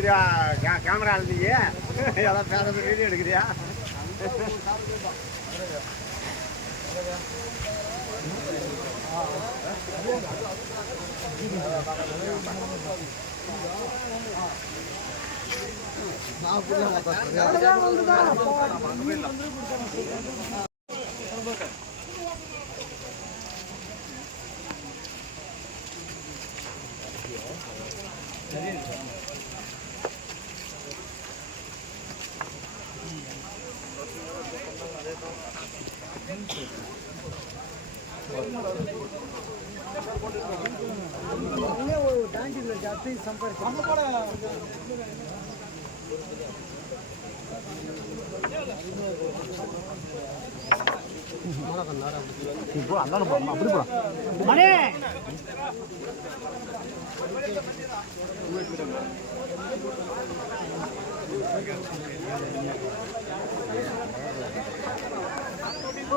எடுக்கிறியா camera அழுந்தீங்க எல்லாம் பேச video எடுக்கிறியா? சரியா ಜಾಸ್ತಿ ಸಂಪರ್ಕ ಮನೆ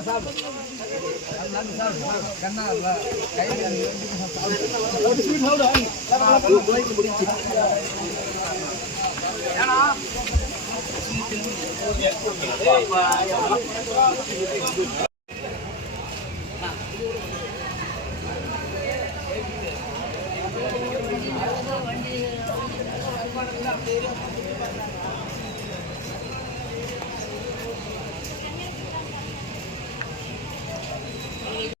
சாப்பிட. சாப்பிடு வண்டி வண்டி வருமானம் அப்படியே